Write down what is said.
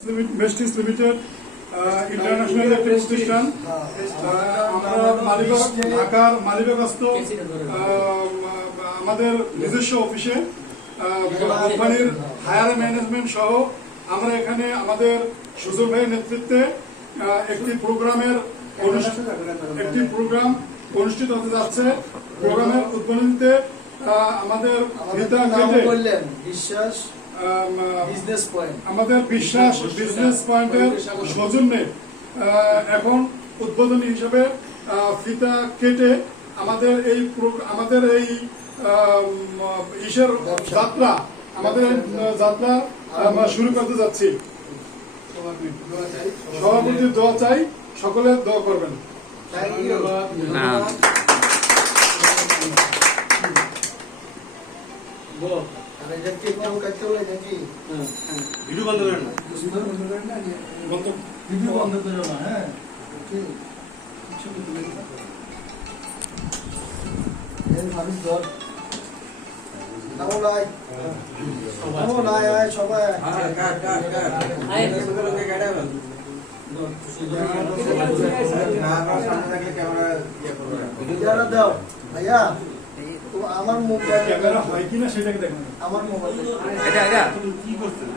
মেস্টিস limited international একটি প্রতিষ্ঠান। আমরা ঢাকার মালিবাগস্থ আমাদের নিজস্ব অফিসে কোম্পানির হায়ার ম্যানেজমেন্ট সহ আমরা এখানে আমাদের সুজল ভাইয়ের নেতৃত্বে একটি প্রোগ্রাম অনুষ্ঠিত হতে যাচ্ছে। প্রোগ্রামের উদ্বোধনীতে আমাদের আমাদের বিশ্বাস বিজনেস পয়েন্টের সৌজন্যে এখন উদ্বোধনী হিসেবে ফিতা কেটে আমাদের এই যাত্রা আমরা শুরু করতে যাচ্ছি। সভাপতির দোয়া চাই, সকলে দোয়া করবেন। ভিডিও বন্ধ করেন না, ভিডিও বন্ধ করো না। হ্যাঁ, দাও ভাইয়া, আমার মোবাইল ক্যামেরা হয় কিনা সেটাকে দেখুন। আমার মোবাইল কি করছেন?